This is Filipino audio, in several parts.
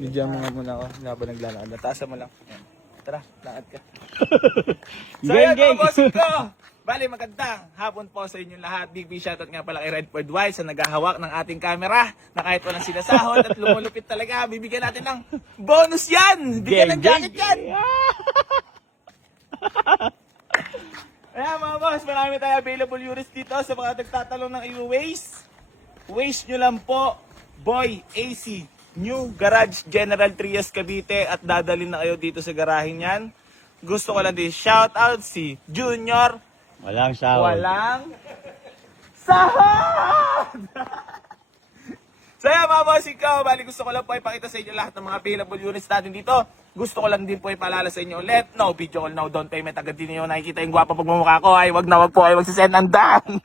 Bidyan mo nga muna ako. Habang naglalakad. Taasan mo lang. Ayan. Tara, lakad ka. So yan mga bossing ko. Bali, magandang hapon po sa inyong lahat. Big shoutout nga pala kay Redford White sa naghahawak ng ating camera na kahit walang sinasahod at lumulupit talaga, bibigyan natin ng bonus yan! Bigyan ng jacket yan! Ayan mga boss, marami tayo available units dito sa mga nagtatalong ng i-waste. Waste nyo lang po, Boy AC, New Garage General Trias Cavite at dadalhin na kayo dito sa garahin yan. Gusto ko lang din shoutout si Junior. Walang sahod. Walang sahod! So yan mga bossing ko, bali gusto ko lang po ipakita sa inyo lahat ng mga available units natin dito. Gusto ko lang din po ipaalala sa inyo ulit. No video call, no down payment. Agad din niyo nakikita yung gwapo pagmumukha ko. Ay wag na wag po kayo magsisend ng dan.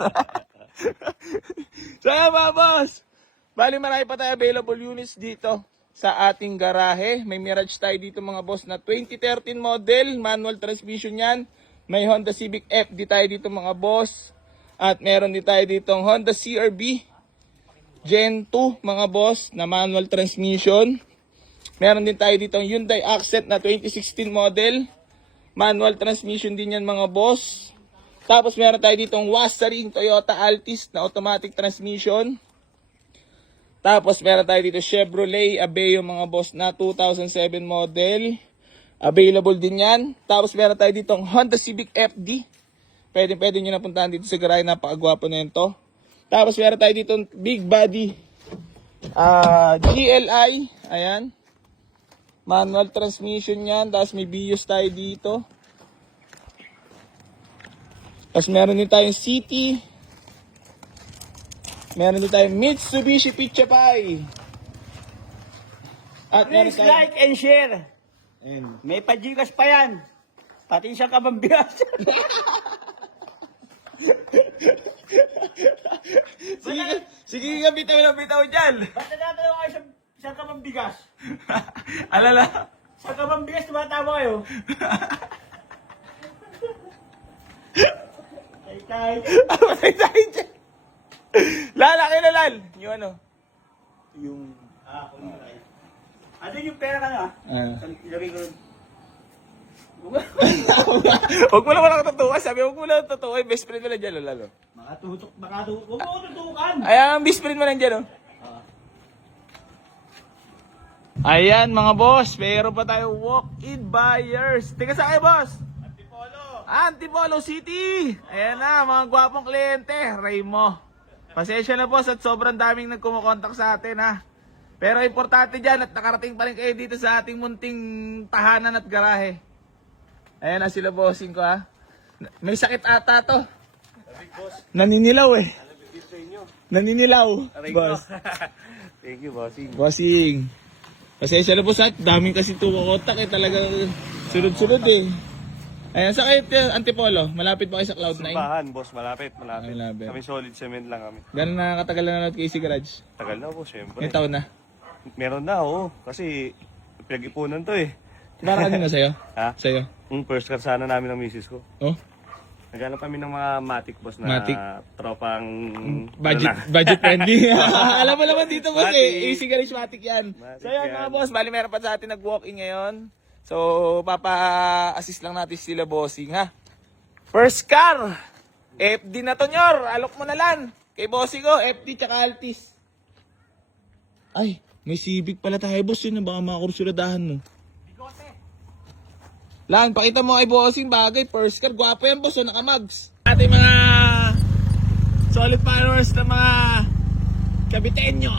So yan mga boss, bali marami pa tayo available units dito sa ating garahe. May Mirage tayo dito mga boss na 2013 model, manual transmission yan. May Honda Civic FD tayo dito mga boss. At meron din tayo dito Honda CR-V Gen 2 mga boss na manual transmission. Meron din tayo dito Hyundai Accent na 2016 model. Manual transmission din yan mga boss. Tapos meron tayo dito Wasaring Toyota Altis na automatic transmission. Tapos meron tayo dito Chevrolet Aveo mga boss na 2007 model. Available din yan. Tapos meron tayo dito Honda Civic FD. Pwede nyo napuntahan dito sa garahe. Napakagwapo na ito. Tapos meron tayo dito big body GLI. Ayan. Manual transmission yan. Tapos may BIOS tayo dito. Tapos meron din tayong City. Meron din tayong Mitsubishi Pickup. At meron Please tayong like and share. May pa-Gcash pa yan. Pati siyang kabambigas. Sige nga, bitaw dyan. Ba't natatawa kayo siyang kabambigas? Alala. Siyang kabambigas, tumatawa kayo. Tay. Patay tayo dyan. Lalaki na lal. Yung ano? Yung... Kung tayo. Ano yung pera ka na? Ilagay ko rin. Huwag mo naman ako tutukan. Sabi, huwag mo lang tutukan. Best friend mo lang dyan, lalo. Makatutok. Huwag mo ko tutukan. Ayan, ang best friend mo lang dyan, oh. Ayan, mga boss. Pero pa tayo walk-in buyers. Tika sa kayo, boss. Antipolo City. Ayan na, mga gwapong kliyente. Raymo. Pasensya na, boss, at sobrang daming nagkumukontak sa atin, ha. Pero importante dyan at nakarating pa rin kayo dito sa ating munting tahanan at garahe. Ayan na sila bossing ko ha. May sakit ata to. Naninilaw eh. Naninilaw. Boss. Thank you, bossing. Bossing. Pasensya na po sa daming kasi tumakotak eh. Talagang sunod-sunod eh. Ayan, sa kayo Antipolo? Malapit pa kayo sa Cloud9? Simbahan, boss. Malapit. Malapit. Kami solid cement lang kami. Gano'n na katagal na nanood kay AC Garage? Tagal na po, syempre. May taon na? Meron na, oo. Kasi pinag-ipunan to eh. Para kanina sa'yo? Ha? Sa'yo? Yung first car sana namin ng misis ko. Oh? Naghanap kami ng mga Matic, boss, na Matic? tropang... Budget friendly. Alam mo naman dito boss Matic. eh. AC Garage Matic yan. Matic So yan mga yan. boss, bali meron pa sa atin nag-walk-in ngayon. So papa-assist lang natin sila bossing ha. First car. FD na to nyor. Alok mo na lang. Kay bossing ko, FD tsaka Altis. Ay, may Civic pala tayo boss. Yun na baka makakursuladahan mo. Lan, pakita mo kay bossing bagay. First car, gwapo yan boss. O nakamags. Ating mga solid followers na mga Kabitenyo.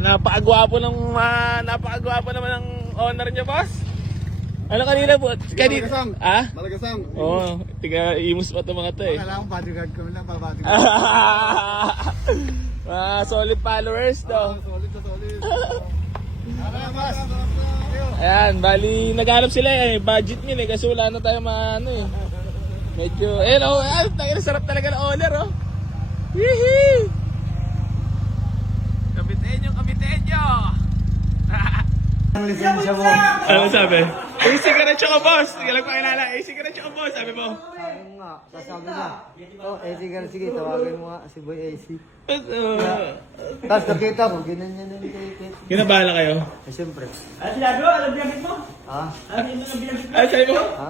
Napakagwapo naman ng owner niya, boss. Ano kanina po? Malagasang. Ah? Malagasang. Oo, tiga imus pa ito mga to eh. Kailangan bodyguard ko lang para bodyguard. Solid followers daw. Solid na solid. Boss. Ayan, bali naghanap sila eh. Budget nila eh, kasi wala na tayo maano eh. Medyo, sarap talaga ng owner oh. Hihi! Kabitenyo! Ang lisensya mo. Ano sabi? AC ka na tsaka boss! Alam ko kilala, AC ka na tsaka boss, sabi mo. Sabi mo nga, sasabi niya. Oh, AC ka na, sige, tawagin mo nga si Boy AC. Tapos nakita ko, ginanyan yung ticket. Kinabahala kayo? Eh, siyempre. Ano sinabi mo? Ano binagit mo? Ha? Ano binagit mo? Ay, sa'yo mo? Ha?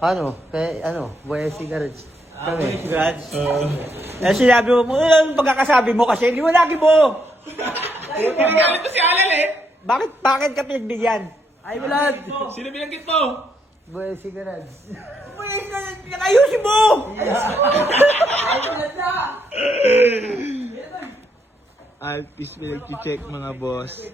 Paano? Kaya ano, Buhay Cigarettes. Kami. Congrats. Sinabi mo, ano pagkakasabi mo kasi hindi mo lagi mo. Pinagalit mo si Alan eh. Bakit ka pinagbigyan? Ay, wala. Sino binanggit mo? Buhay Cigarettes. Ayusin mo! Alpis pinag-check mga boss.